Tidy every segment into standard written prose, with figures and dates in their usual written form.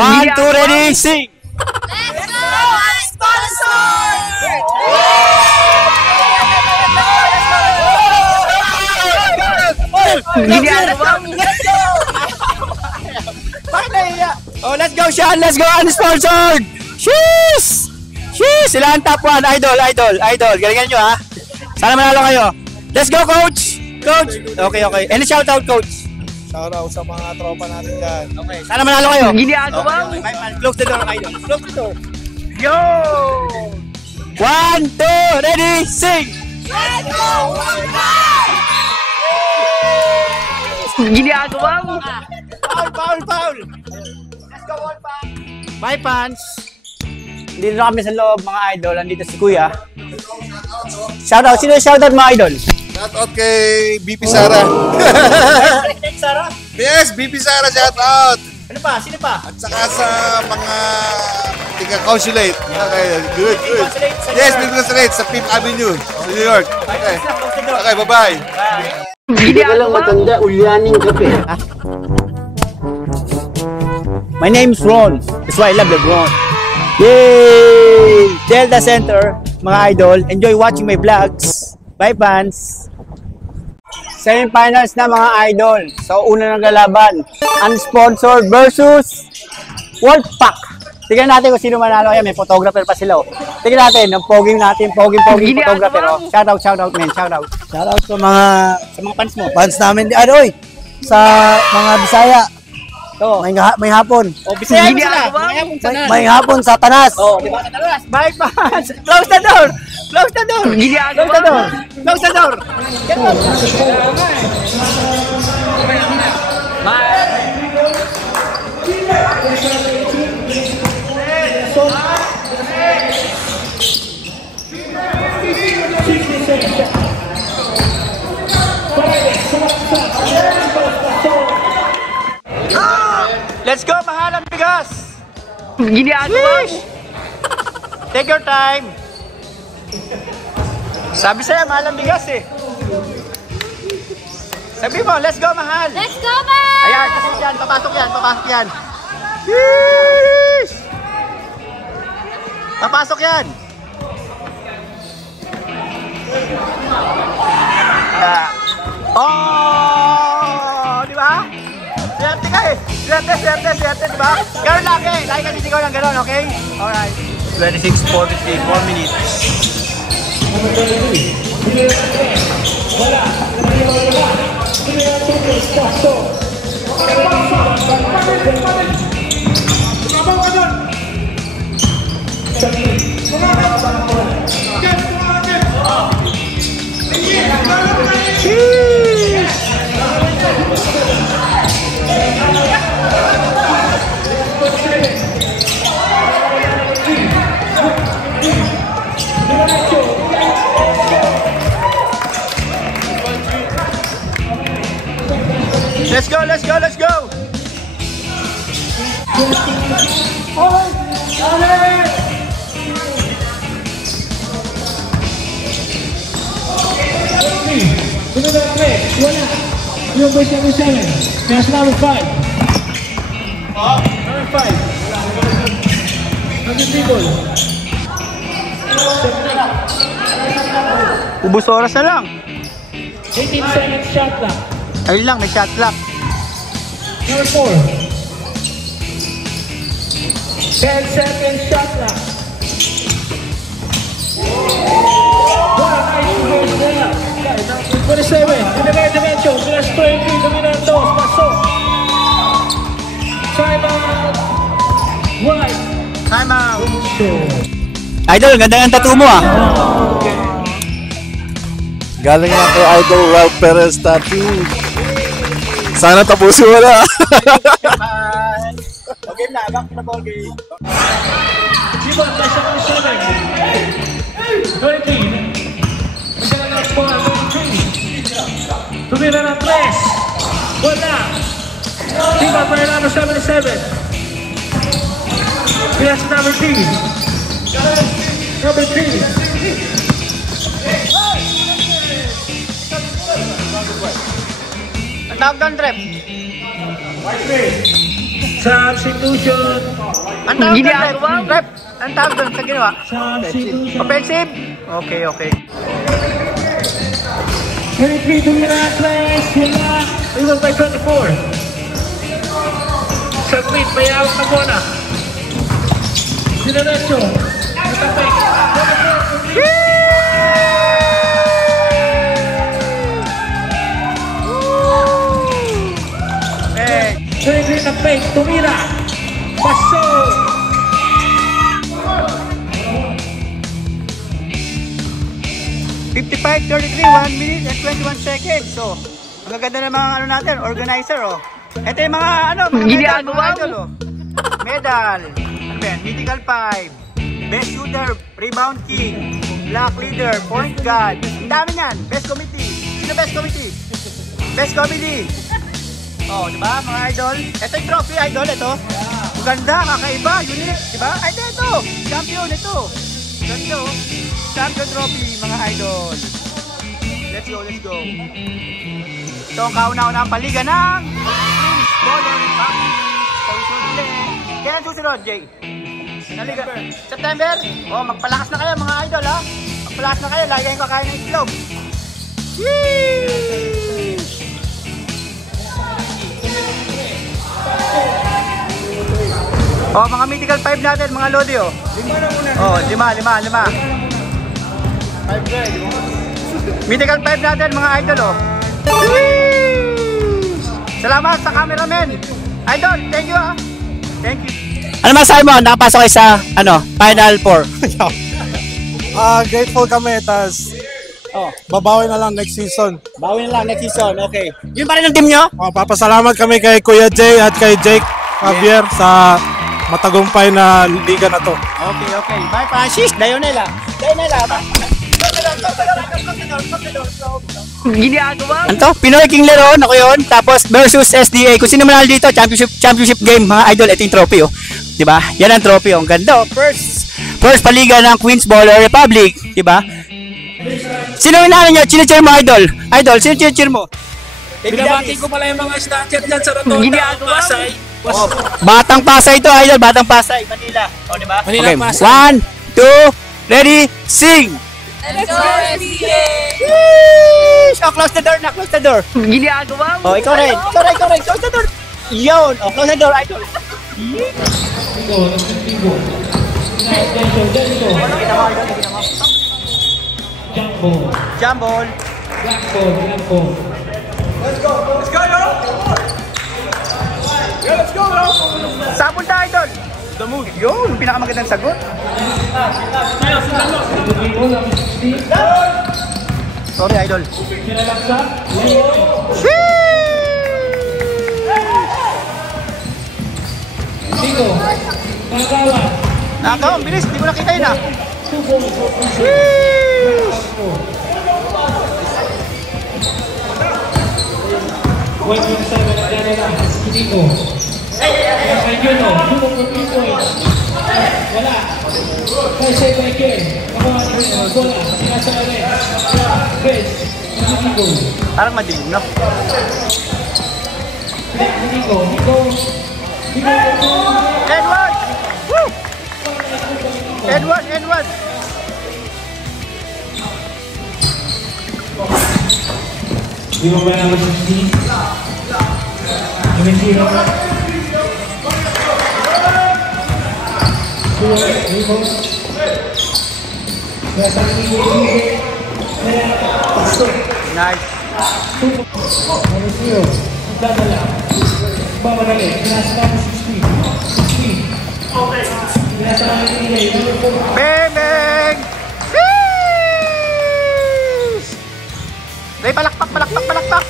1, 2, ready, sing! Let's go, sponsor! Let's go! Bakit nahiya? Oh, let's go, Sean! Let's go, unsponsored! Sheesh! Sheesh! Sila ang top 1. Idol. Galingan nyo, ha? Sana manalo kayo. Let's go, coach! Coach! Okay. Any shoutout, coach? Shoutout sa mga tropa natin dyan. Okay. Sana manalo kayo. Ginagawa mo. Close the door, idol. Close the door. Yo! 1, 2, ready, sing! Let's go, ginagawa mo. Foul! Let's go, all fans! Bye, fans! Dito na kami sa loob, mga idol. Andito si Kuya. Shoutout! Sino yung shoutout, mga idol? Shoutout kay BP Sara. Sara? Yes, BP Sara, shoutout! Ano pa? Sino pa? At saka sa mga tiga-consulate. Okay, good. Yes, consulate sa 5th Avenue, sa New York. Okay, bye-bye. Hindi ka lang matanda, ulyaning kape. My name's Ron. That's why I love LeBron. Yay! Delta Center, mga idol. Enjoy watching my vlogs. Bye, fans! Semifinals na, mga idol. So, una ng lalaban. Unsponsored versus Wolfpack. Tignan natin kung sino manalo. Ayan, may photographer pa sila. Tignan natin, ang poging natin. Poging photographer. Oh. Shoutout, man. Shoutout sa mga fans mo. Fans namin di Aroy sa mga Bisaya. So, may hapon. Oh, Bisaya mo sila. May hapon sa Tanas. Oh, di ba sa Tanas? Bye, fans. Close the door. Close the door. Close the door. Get out. Bye. Let's go, mahalang bigas! ginagawa mo. Take your time. Sabi sa'yo, mahalang bigas eh. Sabi mo, let's go, mahal. Let's go, man! Ayan, kasi yan, papasok yan. Sheesh! Papasok yan. Oh, di ba? Swerte ka eh. Swerte, di ba? Gano'n lagi. Lagi ka sisigaw ng gano'n, okay? Alright. 26:43, 4 minutes. Let's go! Wala. Yung base number 7. Pass number 5. Number 5. Number people. Ubus oras na lang. 18 seconds shot clock. Ayun lang, may shot clock. Number 4. 10 seconds shot clock. Nice there. 27, in the right dimension, plus 20, dominantos, pasok. Time out. Right. Time out. Idol, ganda ng tattoo mo ah. Galing nga kay Idol Ralph Perez tattoo. Sana tapusin mo na. Okay na, back to the ball game. Diba, plus 7. 20. Tumira ng 3. Wala. Tiba pa yung number 77. Yes, number 3. Number 3. Ang tawag doon, Rep. Substitution. Ang tawag doon, Ginagawa mo. rep? Ang tawag doon sa ginawa? Substitution. Offensive? Okay, okay. 23 tumira, class. Wala. Iwan by 24. Submit. May out na bola. Sinanecho. Natapik. 23 na fake. Tumira. Paso. $55, 33, 1 minute and 21 seconds. So, ang gaganda ng mga ano natin, organizer, oh. Ito yung mga, ano, mga medal, Ginagawa mga mo. idol, oh. Medal. Ano ba yan? Mythical 5. Best shooter, rebound king. Black leader, point guard. Ang dami niyan. Best committee. Sino best committee? Best committee. Oh, di ba, mga idol? Ito yung trophy, idol, ito. Ang ganda, kakaiba, unique, di ba? Ay, ito. Champion, ito. Ganda, oh. Champion trophy, mga idol. Let's go, let's go. Ito ang kauna-una ang paliga ng Queens Baller Republic. Sa susunod ulit. Kailan susunod, Jay? Naliga. September? Oh, magpalakas na kayo, mga idol, ha? Magpalakas na kayo, lagayin ko kayo ng itlog. Yee! Oh, mga mythical 5 natin, mga Lodi, oh. Oh, lima. Mythical 5 natin, mga idol, oh. Salamat sa cameraman. Idol, thank you, ah. Thank you. Ano masabi mo? Nakapasok kayo sa, Final 4. Grateful kami, tas babawi na lang next season. Bawi na lang next season, okay. Yun pa rin ang team nyo? Papasalamat kami kay Kuya Jay at kay Jake Javier sa matagumpay na liga na to. Okay, okay. Bye, Francis. Dayonela. Ginagawa mo. Ano to? Pinoy King Leron, ako yun. Tapos versus SDA. Kung sino manalo dito, championship game, mga idol. Ito yung trophy, oh. Diba? Yan ang trophy, oh. Ang ganda, oh. First paliga ng Queens Baller Republic. Diba? Sino yung nalo nyo? Chine-cheer mo, idol? Idol, sino chine-cheer mo? Binabati ko pala yung mga snatcher dyan sa Rotonda. Ginagawa mo. Pasay. Oh, Batang Pasay ito, idol. Batang Pasay, Manila. O, diba? Manila, Okay, Pasay. 1, 2, ready, sing! Let's go, SDA! Sheesh! Oh, close the door na, close the door. Ginagawa mo. Oh, ikaw rin. Close the door. Yun. Oh, close the door, idol. Jump ball. Sabon tayo, idol. Yun, pinakamagandang sagot. Sorry, idol. Nakaw, ang bilis. Hindi ko nakita yun, ah. Parang madilim, no? Edward! Woo! Edward! Nice. Bang! Dahil palakpak!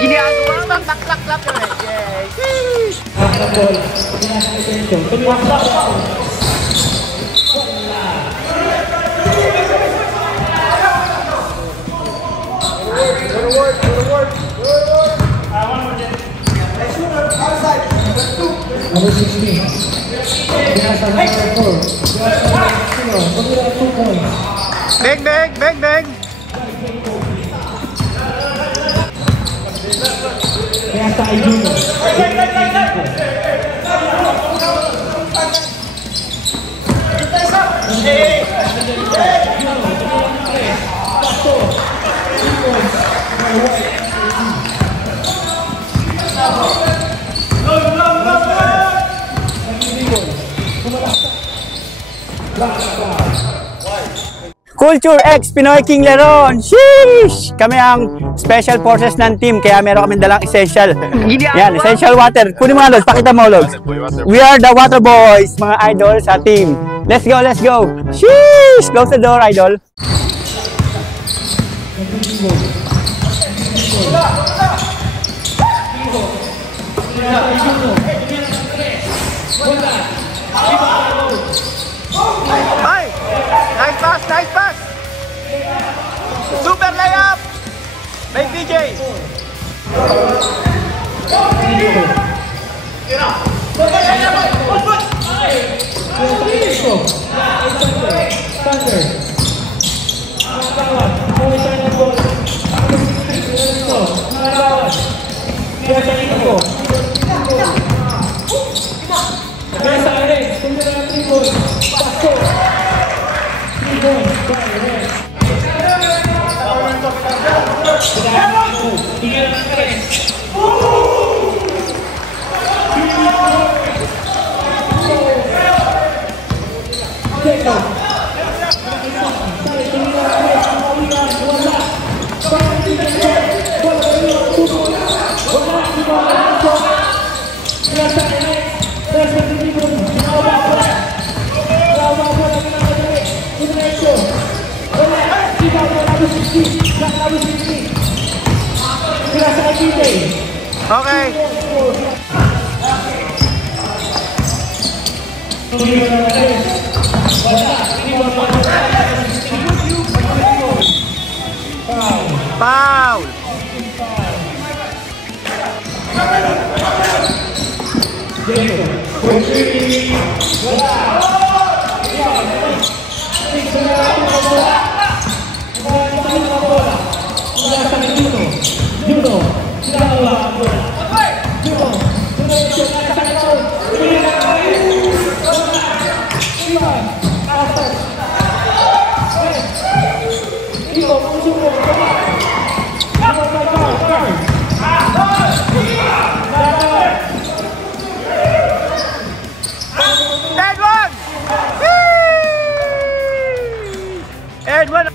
Ginagawa mo. Clap! Number 16. Binasa number 4. Binasa 2 points. Bang! Binasa Ayuno. Culture X Pinoy King Leron. Sheesh! Kami ang special forces ng team kaya meron kami dalang essential. Yan, essential water. Kunin mo nga, Lods. Pakita mo, Lods. We are the water boys, mga idol sa team. Let's go, let's go. Sheesh! Close the door, idol. Ay! Nice pass, nice pass! Super layup! By PJ! Okay. Foul.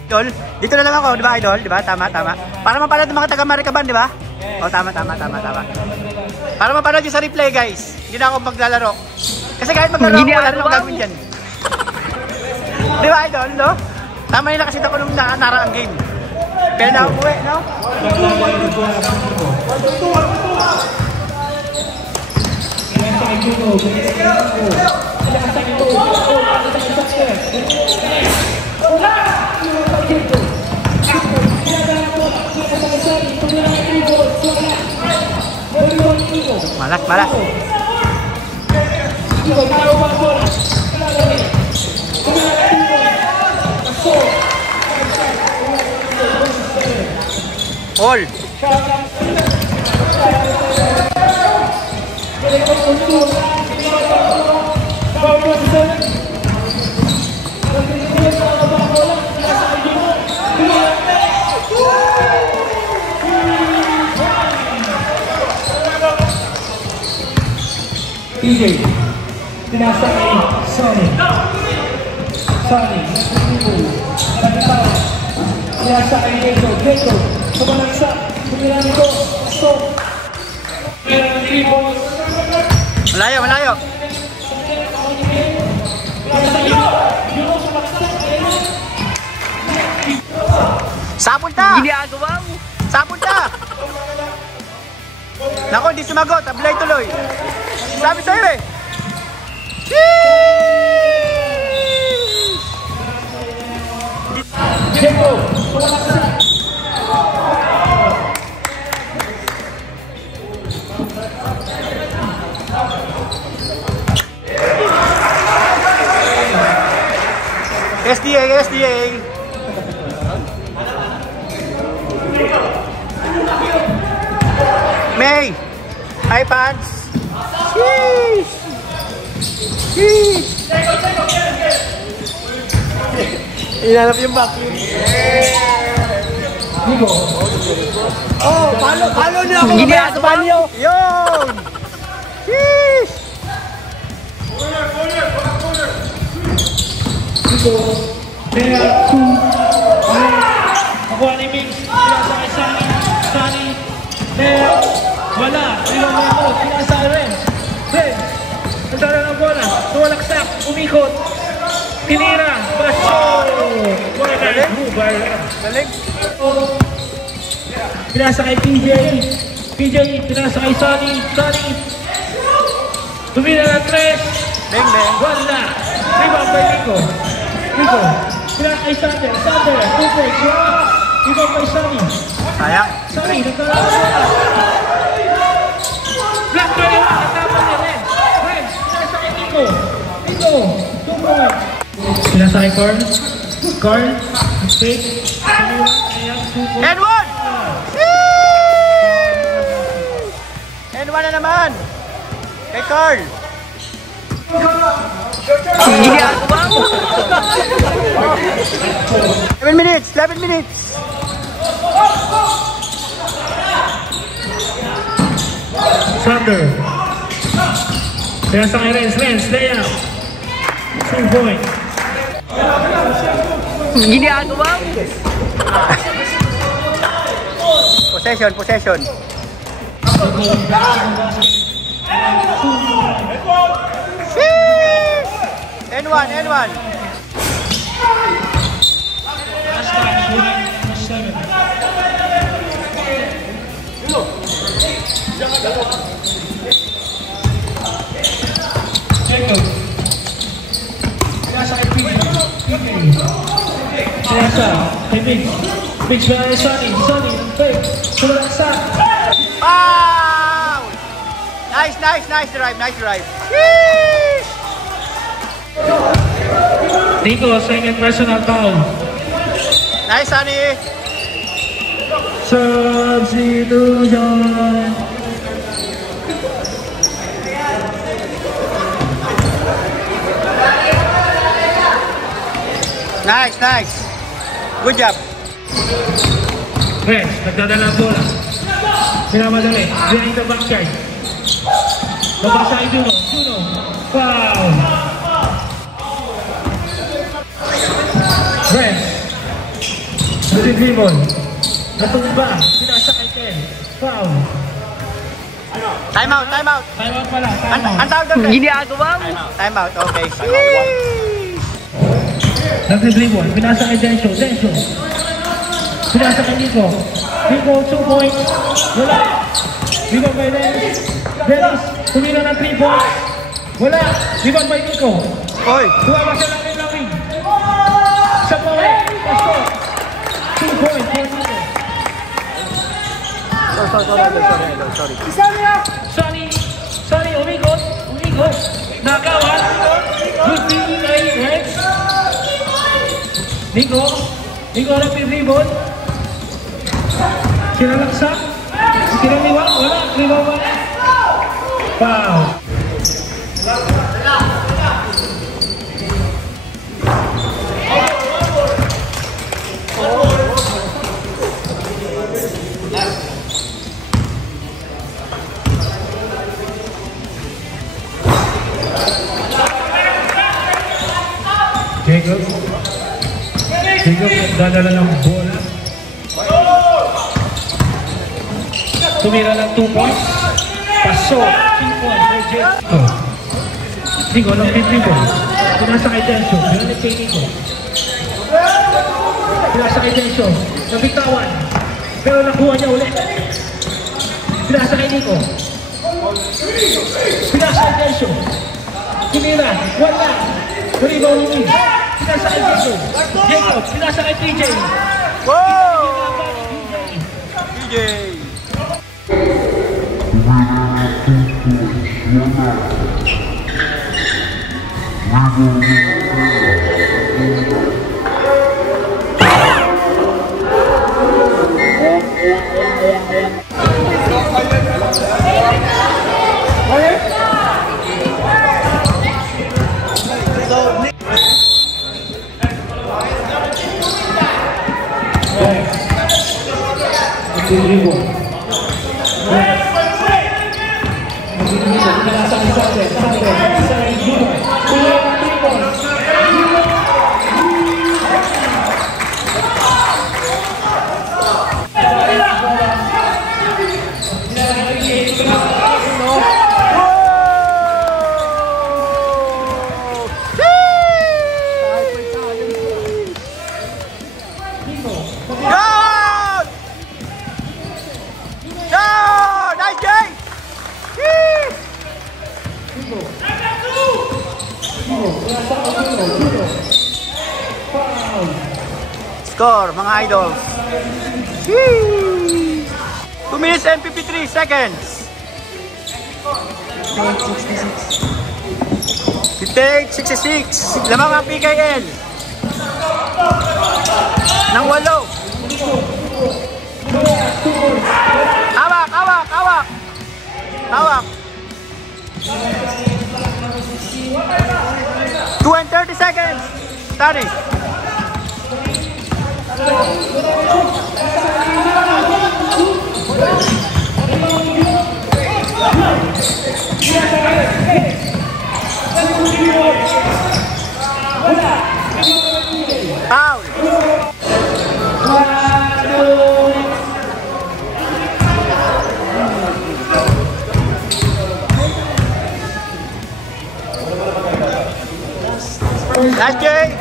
Idol, dito na lang ako, di ba idol? Di ba? Tama, tama. Para mapanood ng mga taga-Marikaban, di ba? O, tama. Para mapanood yung sa replay, guys. Hindi na ako maglalaro. Kasi kahit maglalaro ako, wala rin ako gagawin dyan. Di ba idol, no? Tama nila kasi ako nung nakaraang game. Pero na ako buwi, no? Malas. All. PJ, pinasa kay Sonny. Pinasa kay Geto. Sumanagsa. Tumira nito. Stop. Malayo. Sabon ta! Ginagawa mo! Sabon ta! Naku, hindi sumagot. Ablay tuloy. Sabi sa'yo eh. Geto. SDA. May! iPads! Sheesh! Inanap yung vacuum. Digo. Oh, palo niyo ako mamaya sa banyo. Yun! Sheesh! Kaya 2. Nakuha ni Mings. Pinasa kay Sunny. Sunny. Kaya wala. Ilang mo. Pinasa kay Ren. Ren. Nagdala ng bola. Tuwalaksak. Umikot. Tinira. Baso. Wala na. By Ren. Galing. Pinasa kay PJ. PJ. Pinasa kay Sunny. Sunny. Tumira ng 3. Beng, beng. Wala. Rebound by Nico. Nico. Pinasa kay Sander. Sander. 2 points. Rebound by Sunny. Sayang. Sunny. Nagdala ng bola. Black 21. Natapos niya Ren. Ren. Pinasa kay Nico. Nico. 2 points. Pinasa kay Carl. Carl. Fake. Tumira. Kaya 2 points. And one! And one na naman! Kay Carl! Eleven minutes! 11 minutes! Sander. Pinasa kay Renz. Renz. Layup. 2 points. Possession, possession. Sheesh! N1, N1. Last time. 7. Jacob. Pinasa kay PJ. Pinasa kay Biggs. Biggs ba kay Sunny. Sunny. Fake. Sulaksak. Wow! Nice, nice, nice drive, nice drive. Sheesh! Nico, second personal foul. Nice, Sunny. Substitution. Nice, nice. Good job. Renz, nagdadala ang bola. Pinamadali. Behind the backside. Babasa kay Juno. Juno. Foul. Renz. Sulit dribble. Natumba. Pinasa kay Ken. Foul. Time out, time out. Time out pala. Time out. Ang tawag doon. Time out, okay. Nag-dribble. Pinasa kay Densho. Densho. Pinasa kay Nico. Nico, 2 points. Wala. Rebound by Dennis. Dennis, tumira ng 3 points. Wala. Rebound by Nico. Oy. Tuwa siya lang yung lawin. Sa point. Pasto. 2 points for Nico. Sorry. Sunny, umikot. Nakawan. Good being kay Rex. Nico lang yung rebound. Sinalaksak. Sinaliwa. Wala. Rebound wala. Foul. Jacob, nagdadala ng bola. Tumira ng 2 points. Paso, 3 points. By Jacob. Nico, lang 3 points. Pinasa kay Densho. Pinalik kay Nico. Pinasa kay Densho. Nabitawan. Pero nakuha niya ulit. Pinasa kay Nico. Pinasa kay Densho. Tinira. Wala. Rebound ni Mings. Pinasa kay Jacob. Jacob, pinasa kay PJ. Wow! PJ. Score, mga idols. 2 minutes and 53 seconds. 58-66. Lamang ang PKL. Nang 8. Hawak, hawak, hawak. Hawak. 2 and 30 seconds. Tani. Foul. Nice game.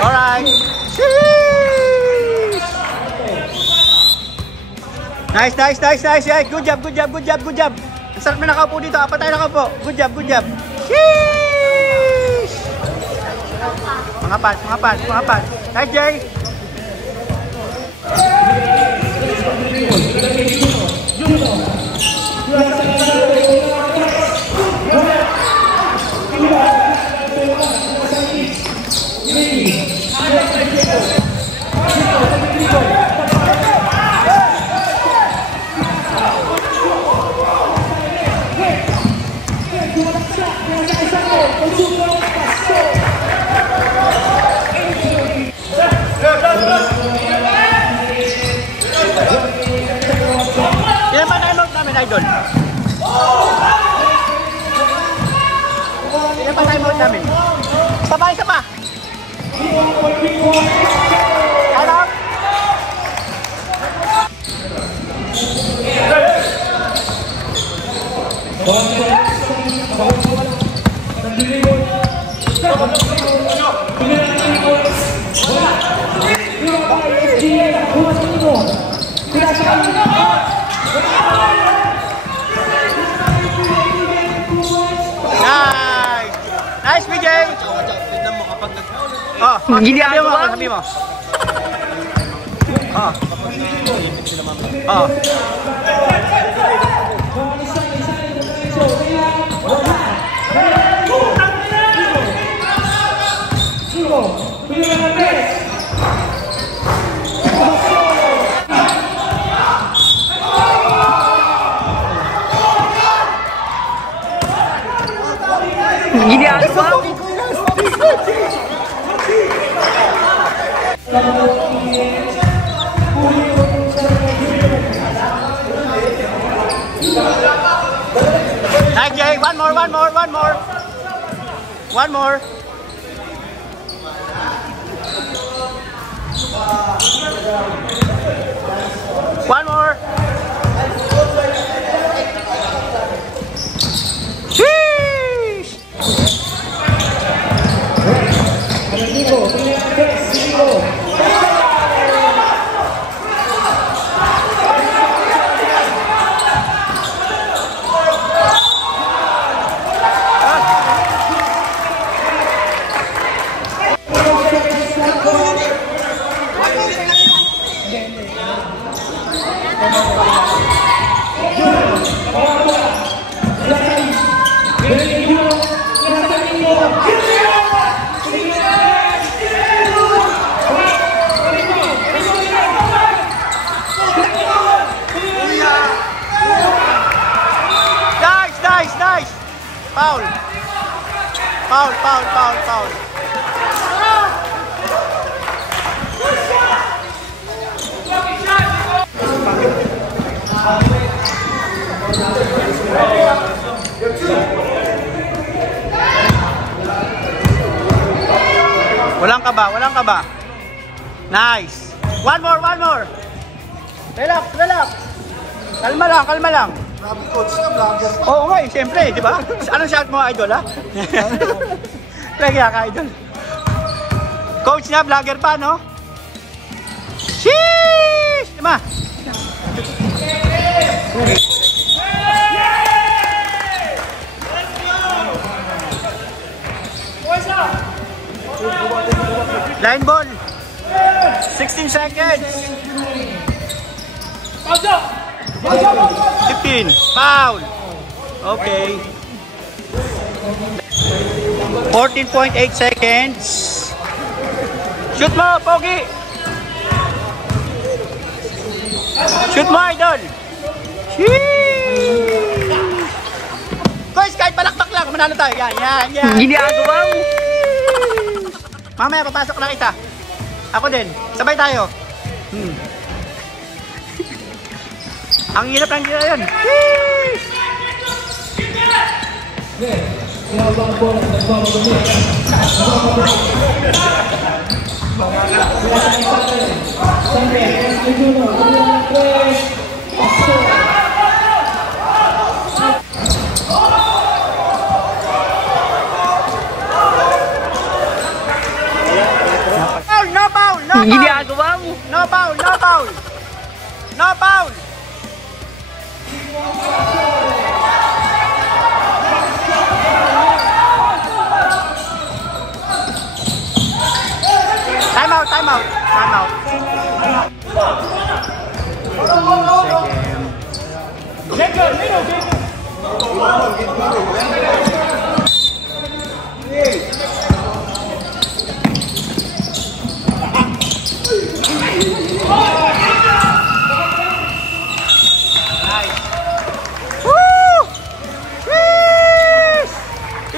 Alright. Nice, nice, nice, nice. Good job, good job, good job, good job. Ang sarap na nakaupo dito. Apat tayo nakaupo. Good job, good job. Sheesh! Mga pass, mga pass, mga pass. Nice, Jay. Ilan pa time out namin, idol? Ilan pa time out namin? Isa pa, isa pa! Alam? Nice! Nice, BJ! Oh, sabi mo, sabi mo. Oh. Oh. Gini apa? Nice, Jay. One more, one more, one more. One more. One more. Sheesh! Nice, nice, nice. Foul. Walang kaba. Nice. One more. Relax. Kalma lang. Oo nga, siyempre, di ba? Anong shot mo, idol, ha? Lagi ka, idol. Coach niya, vlogger pa, no? Sheesh! Diba? Line ball. 16 seconds. 15. Foul. Okay. 14.8 seconds. Shoot mo, Pogi. Shoot mo, idol. Guys, kahit palakpak lang, manalo tayo. Yan. Ginagawa mo. Mamaya, papasok na kita. Ako din. Sabay tayo. Ang hirap lang dito yun. Ginagawa mo. No foul. Time out.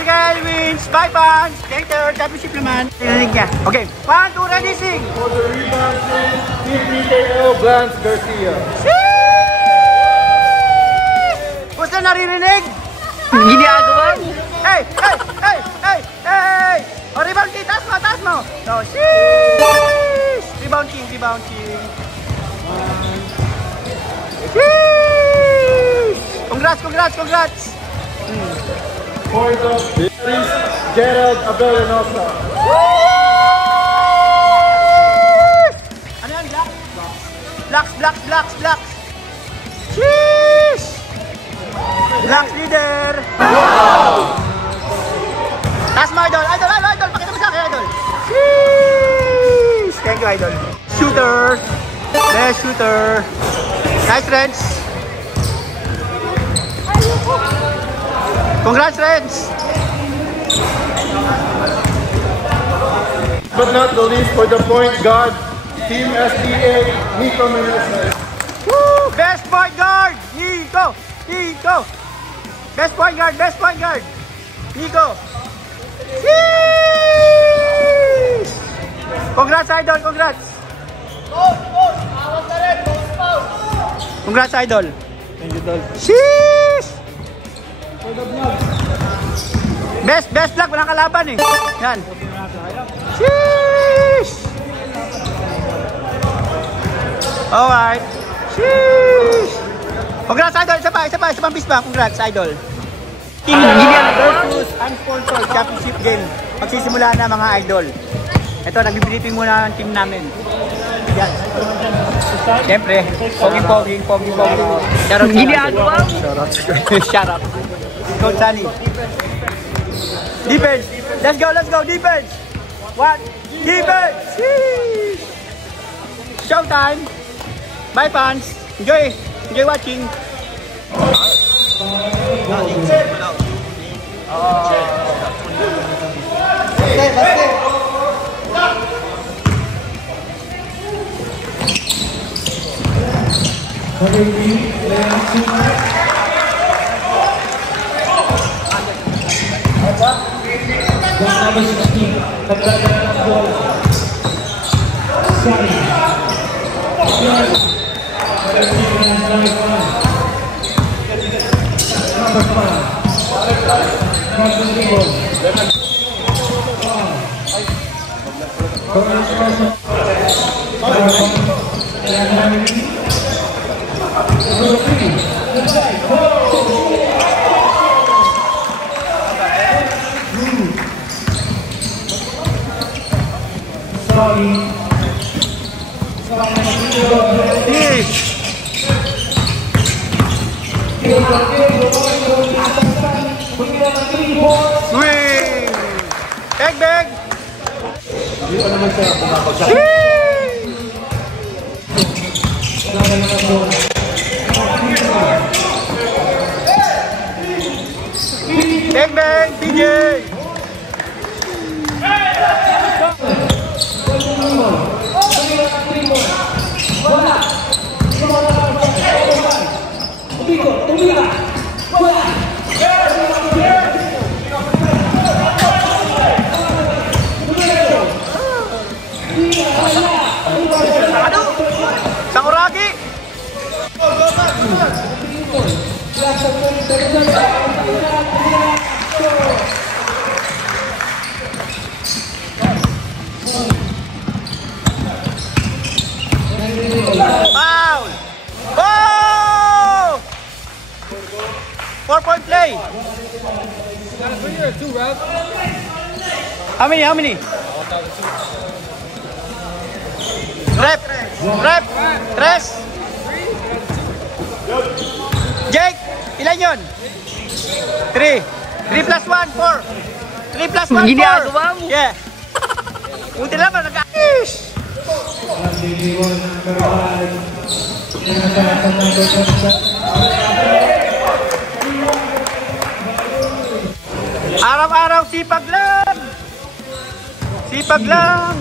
Miguel wins. Bye, fans. Thank you. Championship naman. Okay. 1, 2, ready, sing. For the rebound, Team PKL Vance Garcia. Gusto naririnig? Ginagawa mo. Hey! O, rebound king. Taas mo. So, sheesh! Rebound king. Sheesh! Congrats! Point of Gerald Abellanosa. Ano yan? Blacks. Sheesh! Blacks leader. Taas mo, idol. Pakita mo sa akin, idol. Sheesh! Thank you, idol. Shooter. Best shooter. Nice, friends. Congrats, friends. But not the least, for the point guard, Team SDA, Nico Menezes. Woo! Best point guard, Nico. Best point guard, Nico. Sheesh! Congrats, idol. Congrats, idol. Thank you, Dol. Sheesh! Best vlog, walang kalaban eh. Yan. Sheesh! Alright. Sheesh! Congrats, idol. Isa pang bis ba? Congrats, idol. Team versus unsponsored championship game. Magsisimula na, mga idol. Ito, nagbibriefing muna ang team namin. Yan. Siyempre, pogi. Ginagawa mo. Shut up. Coach Sunny. Defense. Let's go. Defense. What? Defense. Sheesh. Showtime. Bye, fans. Enjoy watching. Number 16, nagdadala ng bola. Sari. Yes. Number 5. Number Beg! Beg! PJ! Sakuragi! Foul! Oh! 4-point play. How many? Rep! Tres! Jake! Ilan yun? 3 plus 1, 4 3 plus 1, 4 Ginagawa mo. Yeah! Buti lang ba nag-aish! Araw-araw sipag lang! Sipag lang!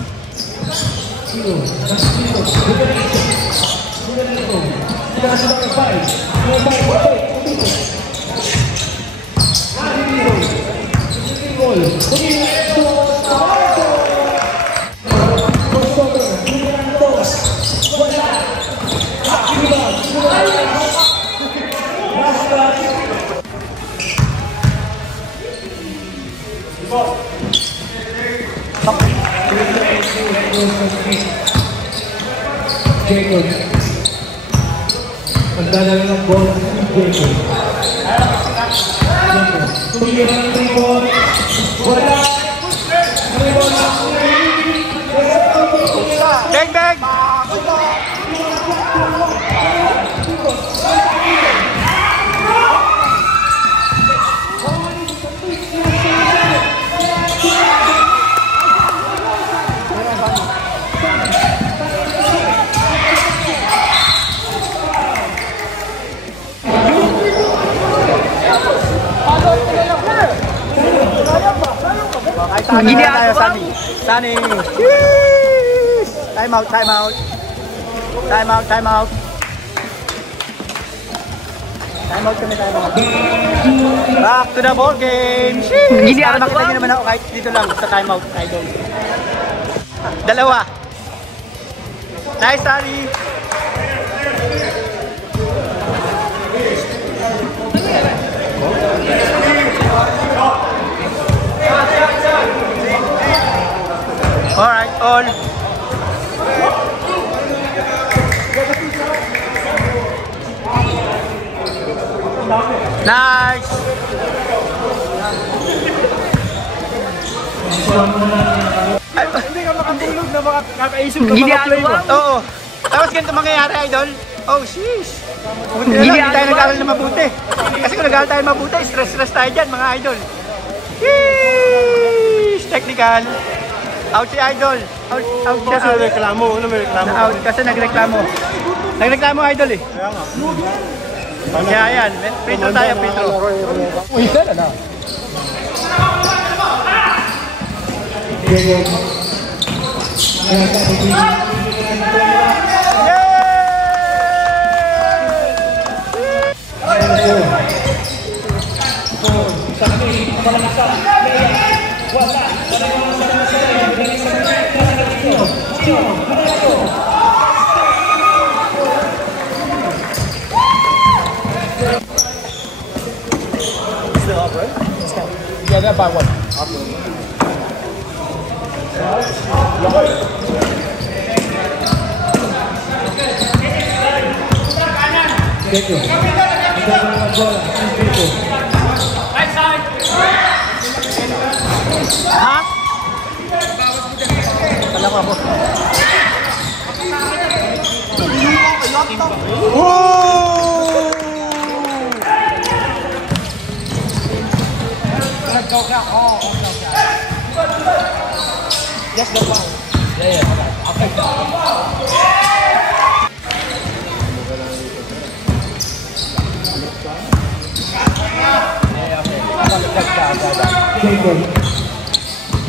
Jacob. Magdadala ng bola si Jacob. Tumira ng 3 ball. Wala. Beg! Ginagawa mo. Sunny! Time out! Time out kami, time out. Back to the ball game! Para makita nyo naman ako kahit dito lang sa time out, idol. 2. Nice, Sunny! Alright, all. Nice! Hindi ka makatulog na makakaisip ka makaplay mo. Oo. Tapos ganito mangyayari, idol. Oh, sheesh. Buti na lang, hindi tayo nag-aaral na mabuti. Kasi kung nag-aaral tayo mabuti, stress tayo dyan, mga idol. Sheesh! Technical. Out si idol. Out siya. Kasi reklamo. Ano may reklamo? Out kasi nagreklamo. Nagreklamo, idol eh. Kaya yan. Petro tayo, Petro. Uy, sir, ano? Sa kami, wala. Dito. Nagdala ng bola. Dito. Ha? Kala ko ako.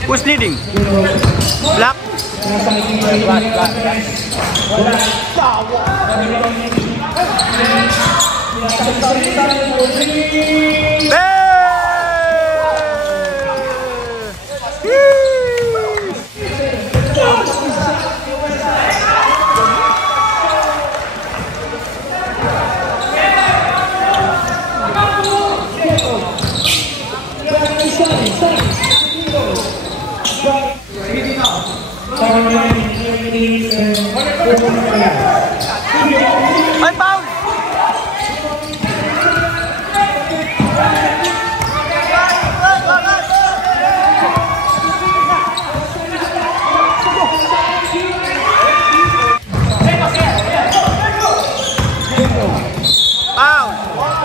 Who's leading? Black? Ay, foul! Foul!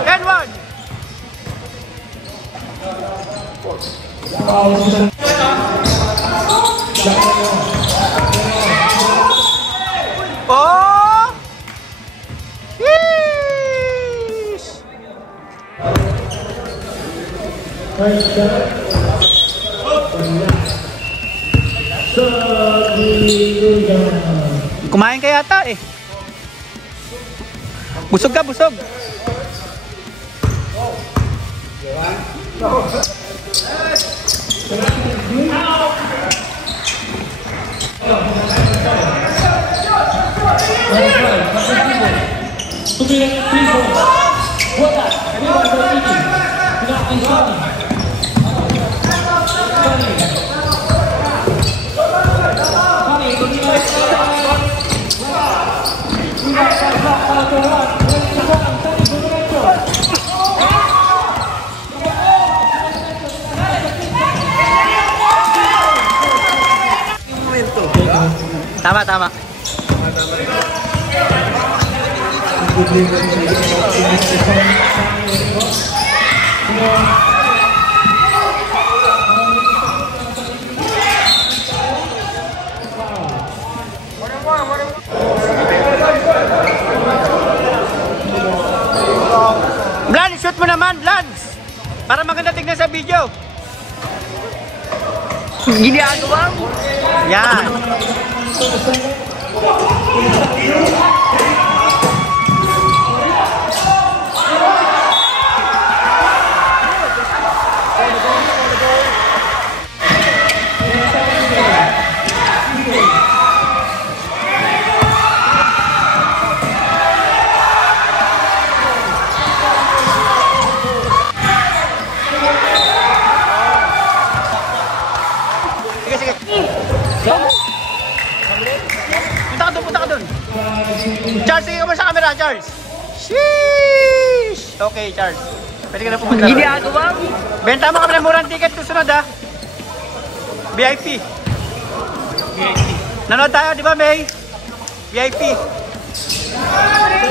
10-1! Oh! Yeesh! Kumain ka yata eh. Busog ka, busog. Tama, tama. Lance, shoot mo naman, Lance! Para maganda tignan sa video. Ginagawa mo. Yan. Sige, sige. Punta ka dun. Charles, sige ka mo sa camera, Charles. Sheesh! Okay, Charles. Pwede ka na pumunta. Ginagawa mo. Benta mo kami ng murang ticket susunod, ha? VIP. Nanood tayo, di ba, May? VIP.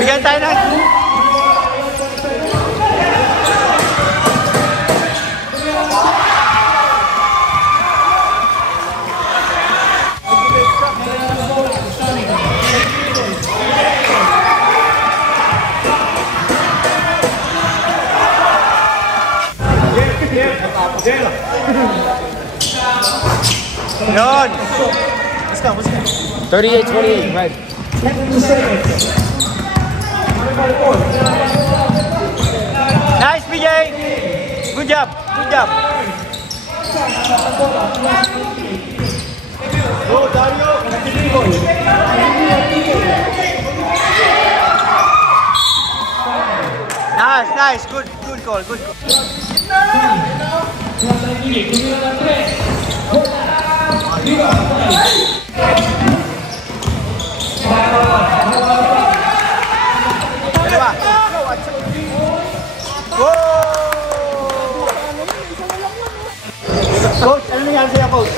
Bigyan tayo na. Yun. 38-28, right. Nice, BJ. Good job. Good job. Go, Dario. Nice, nice. Good, good call. Good call. Dalawa. regalo sa'yo, coach?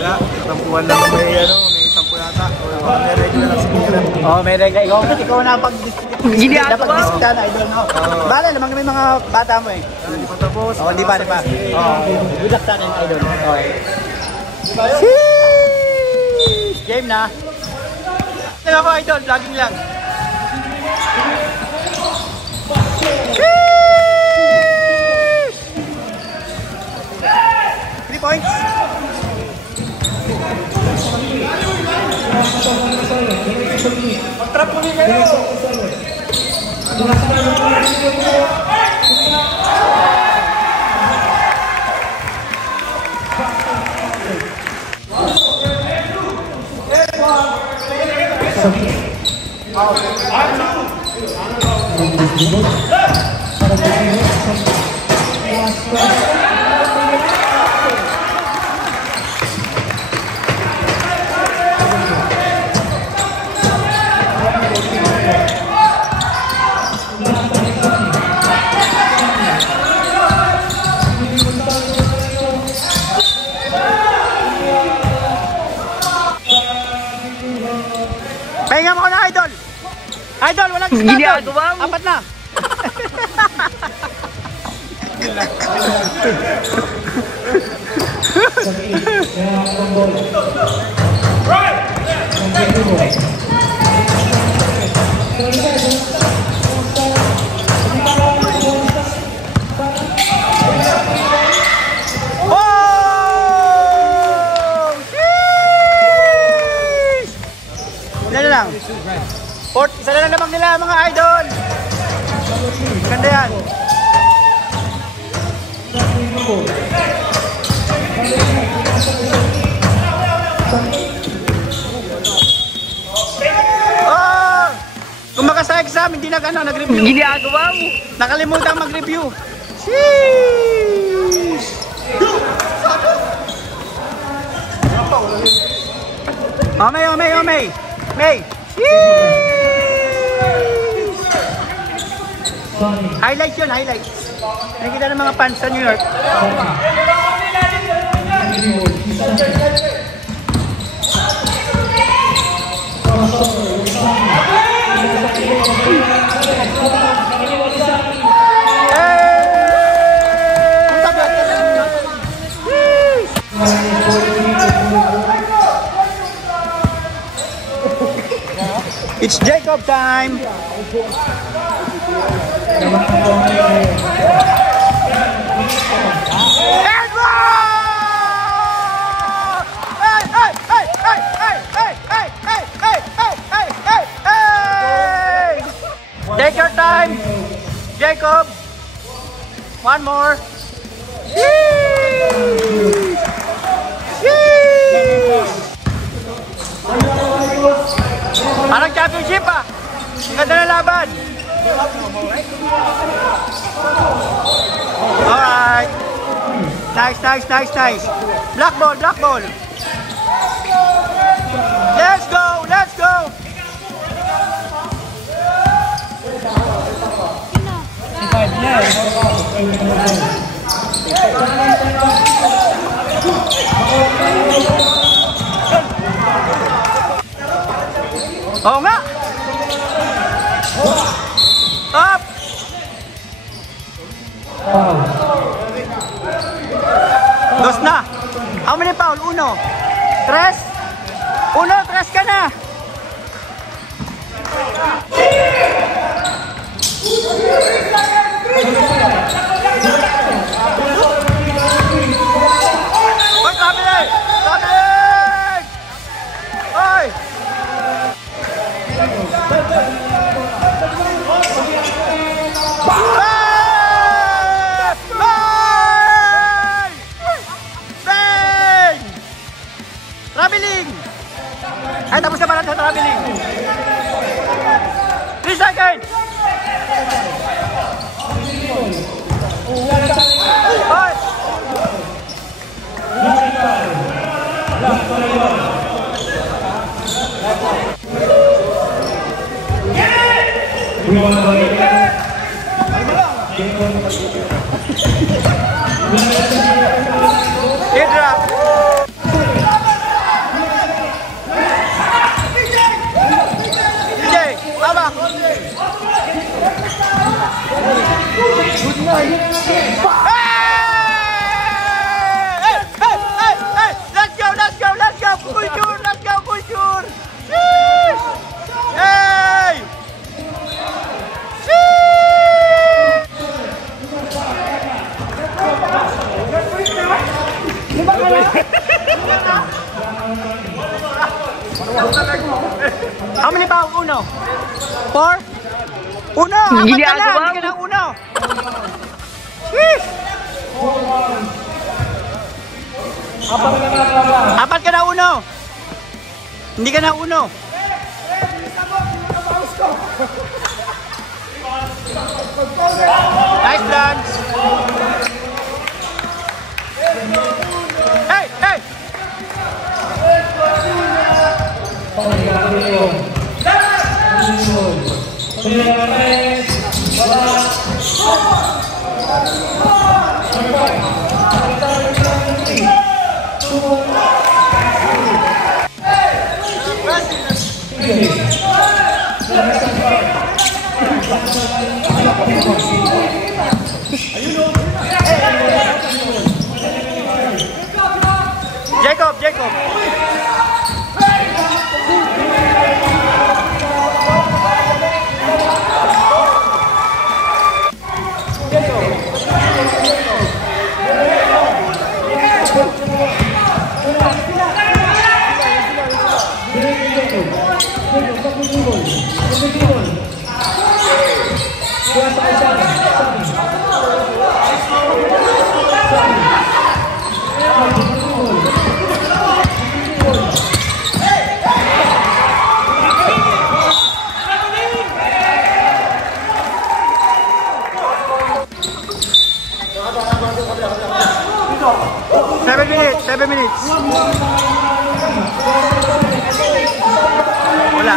Wala, tampuan lang may sampu yata. May regular lang siguro. Oh, may regla. Ikaw na pag Ginagawa. dapat diskuta na, idol, no? Bala, naman kami mga bata mo eh. Hindi pa tapos. Oh, di pa. Good luck sa akin, idol. Okay. Game na. Ito ako, idol. Vlogging lang. 3 points. Trap mo rin kayo. Pahinga mo ko na, idol. Idol, walang stop. Ginagawa mo. Apat na. Oh! Sheesh! Ilan na lang? Isa na lang lamang nila mga idol. Ganda yan. Oh! Kung makasa exam, hindi nag-review. Ginagawa mo. Nakalimutan mag-review. Sheesh! May! Highlights yun, highlights. Nakikita ng mga fans sa New York. It's Jacob time! Take your time, Jacob. One more. Parang championship ah. Ganda na laban. Alright. Nice. Black ball. Let's go. Oo nga. Up. Dos na. How many foul? Uno. Tres. Tres ka na. Oy, traveling! Oy! Traveling! Ay, tapos na pala sa traveling. 3 seconds! Hoy! Hit drop! Let's go, let's go, let's go! Kultur, let's go, kultur! Sheesh! Hey! How many pa? Uno? 4? Uno! Apat ka na! Hindi ka na uno! Sheesh! Apat ka na uno! Hindi ka na uno! Nice dance! Hey! Hey! Jacob, Jacob. Seven minutes. Wala.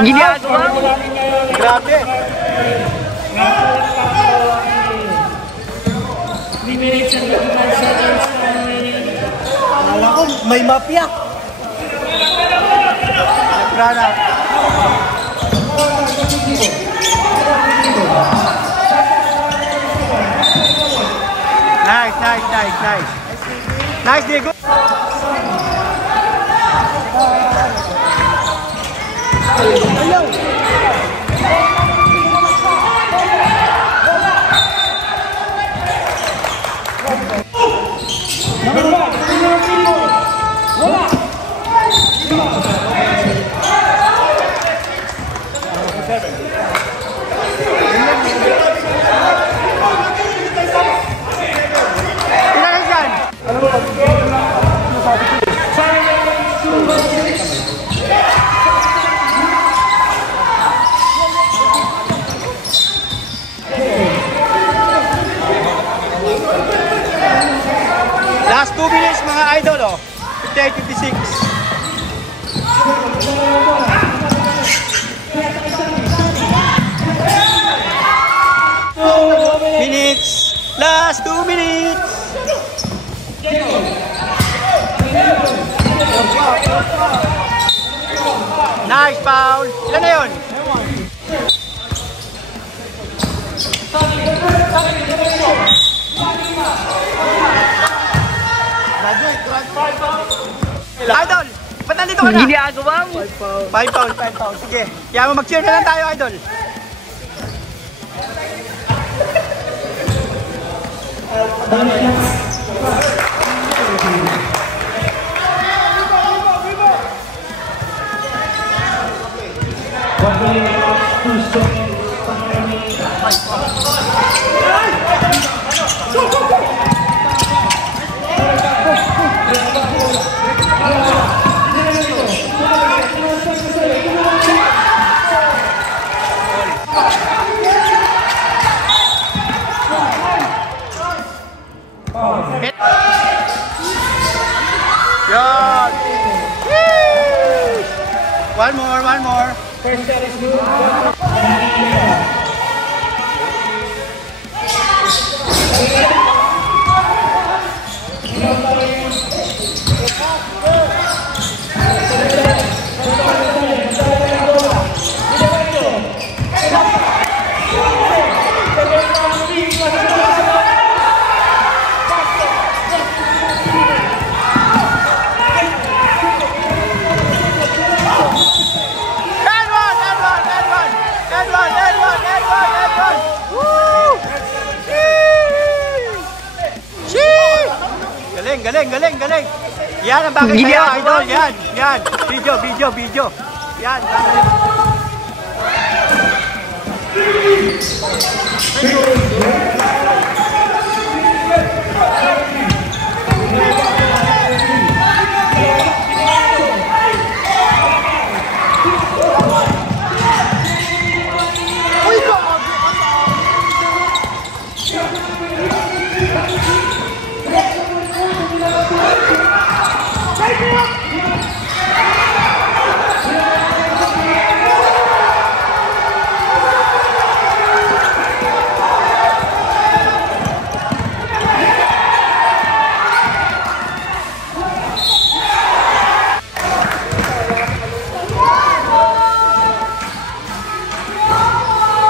Ginagawa mo. Grabe. Alam ko, may mafia. Brana. Nice, nice, nice, nice. Nice, Diego. Ilan yan? Last 2 minutes mga idol, oh. 58-56. 2 minutes. Last 2 minutes. Nice foul. Ilan na yun? Idol, ba't nandito ka na? Ginagawa mo. 5 foul. Sige, kaya mo mag-cheer na lang tayo, idol. Yan! One more. First shot is good. Galing. Yan ang bagay sa'yo, idol. Yan. Video. Yan.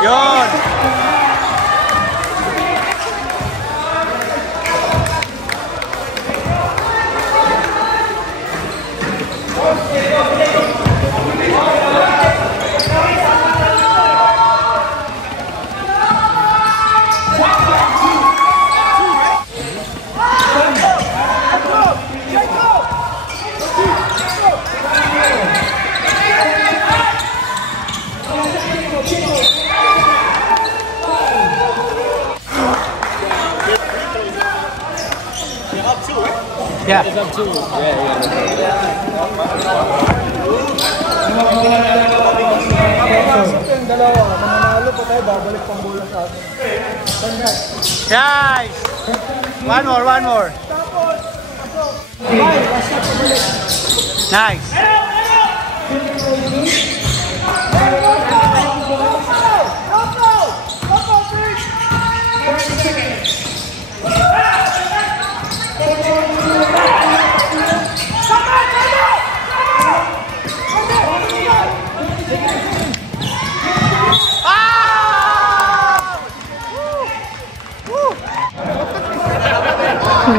Yon. Yeah. Guys, one more. Nice.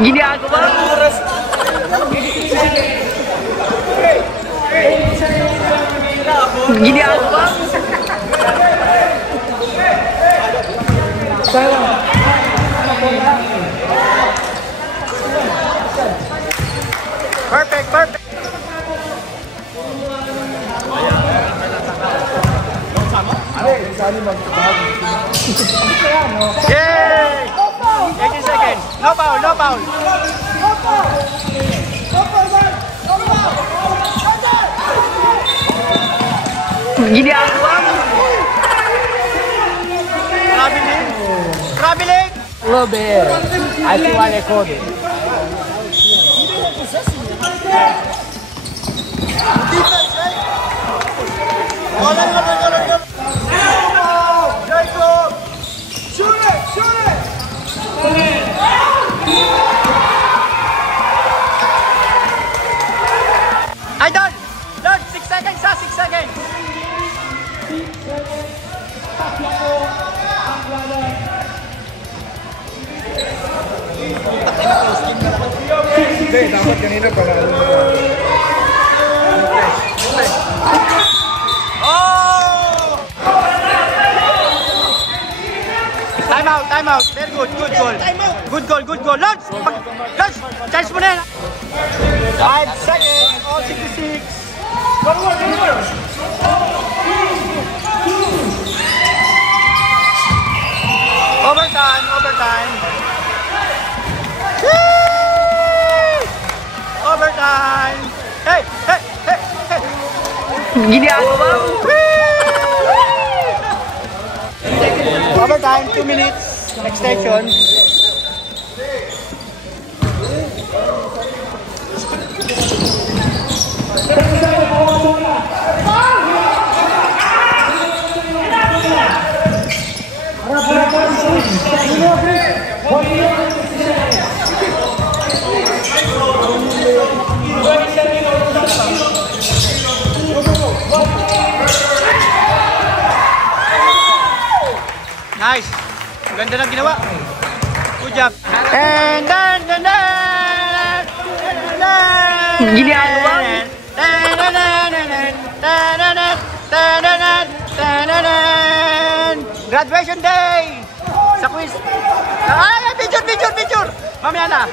Ginagawa mo. Ginagawa mo. Perfect. Yay! 18 seconds. No foul. Ginagawa mo. Traveling. Love it. I see one record. Idol! Lord, 6 seconds ha, 6 seconds! Time out, time out. Very good, good goal. Good goal, good goal. Lodge! Lodge! Chance mo na yan. 5 seconds, all 66. Overtime, overtime. Woo! Overtime. Hey, hey, hey, hey. Ginagawa mo. Overtime, 2 minutes. Extension. Nice. Ang ganda ng ginawa. Good job. And then, Ginagawa mo. Graduation day! Sa quiz. Ay, picture! Mamaya na.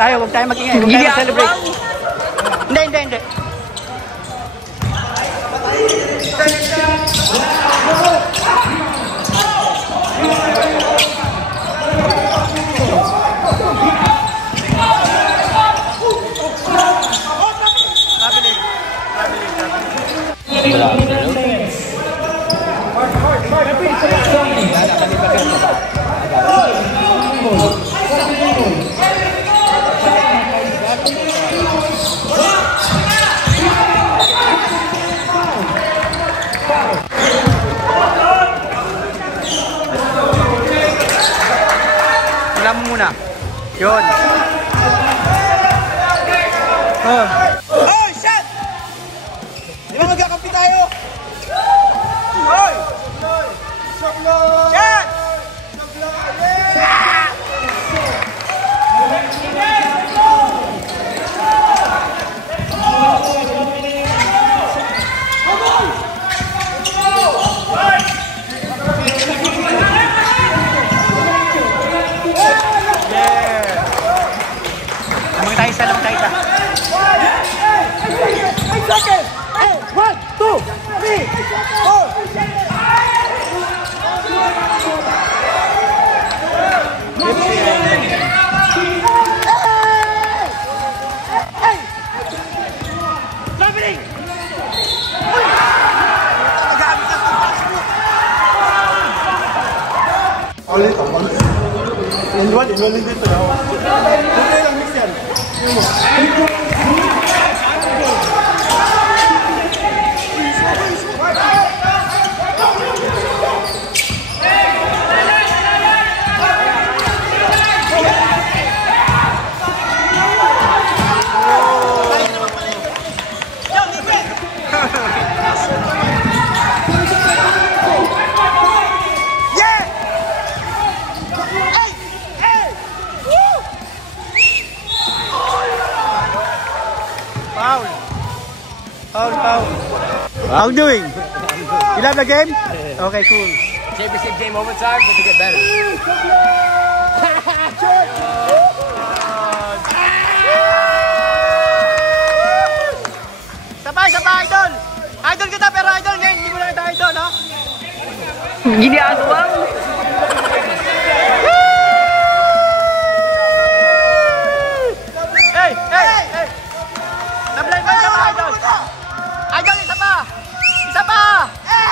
Huwag tayo mag-ingay. Huwag tayo mag-celebrate. Hindi. Wala mo muna. Yun. Oh, shit! Di ba magkakampi tayo? Hoy! Shit! Lamang tayo isa. 8 seconds! 1, 2, 3, Foul. How you doing? You love the game? Okay, cool. Championship game overtime, but to get better. Sabay, idol! Idol kita, pero idol ngayon, hindi mo na kita idol, ha? Ginagawa mo. Hey! Nablay ba isa pa, idol? Idol, isa pa! Hey!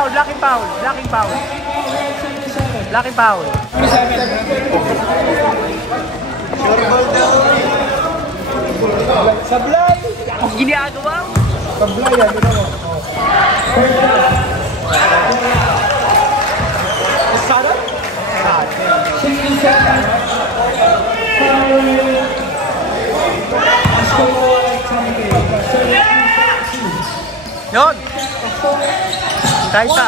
foul, blocking foul, blocking foul. Blocking foul. Sablay! Ginagawa mo. Sablay yan, ginawa. Sarap? 60 seconds. Yun. Kaisa.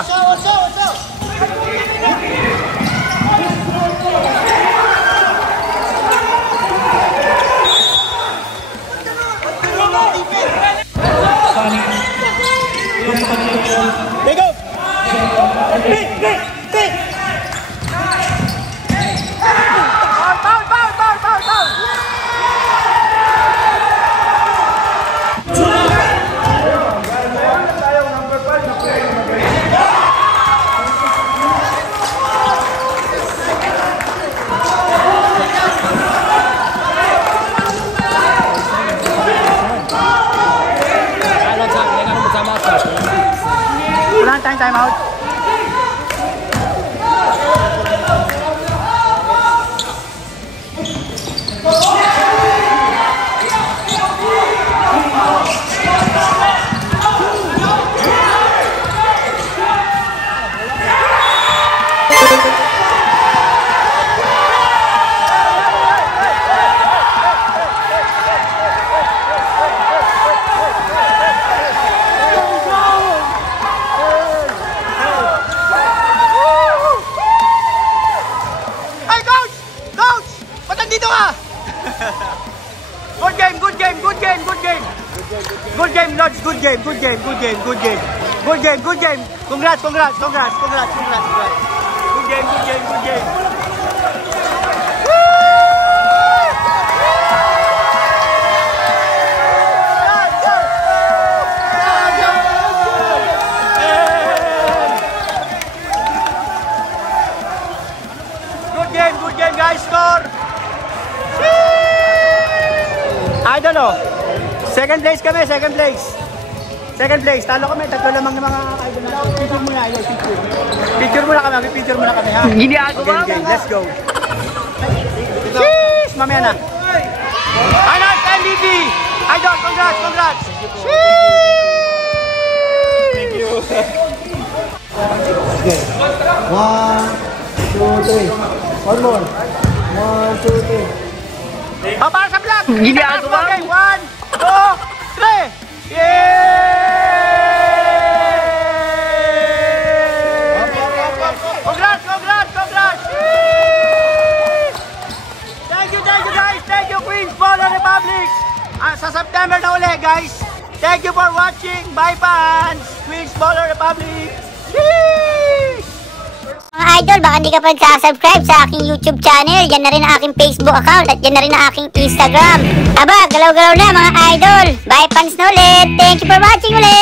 Wala tayong time out. Good game, good game, good game, good game. Good game, Lodge, good game, good game, good game, good game. Good game, good game. Congrats, congrats, congrats, congrats, congrats, congrats. Good game, good game, good game. Good game guys, score! Idol oh. Second place kami, second place. Second place, talo kami, tatlo lamang ng mga idol na. Picture muna, idol, picture. Picture muna kami, picture muna kami ha. Ginagawa mo. Okay, let's go. Sheesh! Mamaya na. Anak, MVP! Idol, congrats, congrats! Sheesh! Thank you. Okay. 1, 2, 3. One more. 1, 2, 3. Oh, para sa vlog! Ginagawa mo! 1, 2, 3! Yay! Congrats, congrats, congrats! Thank you guys! Thank you Queens Baller Republic! Sa September na uli guys! Thank you for watching! Bye fans! Queens Baller Republic! Yay! Mga idol, baka hindi ka pa nagsasubscribe sa aking YouTube channel. Yan na rin ang aking Facebook account at yan na rin ang aking Instagram. Aba, galaw-galaw na mga idol. Bye fans na ulit. Thank you for watching ulit.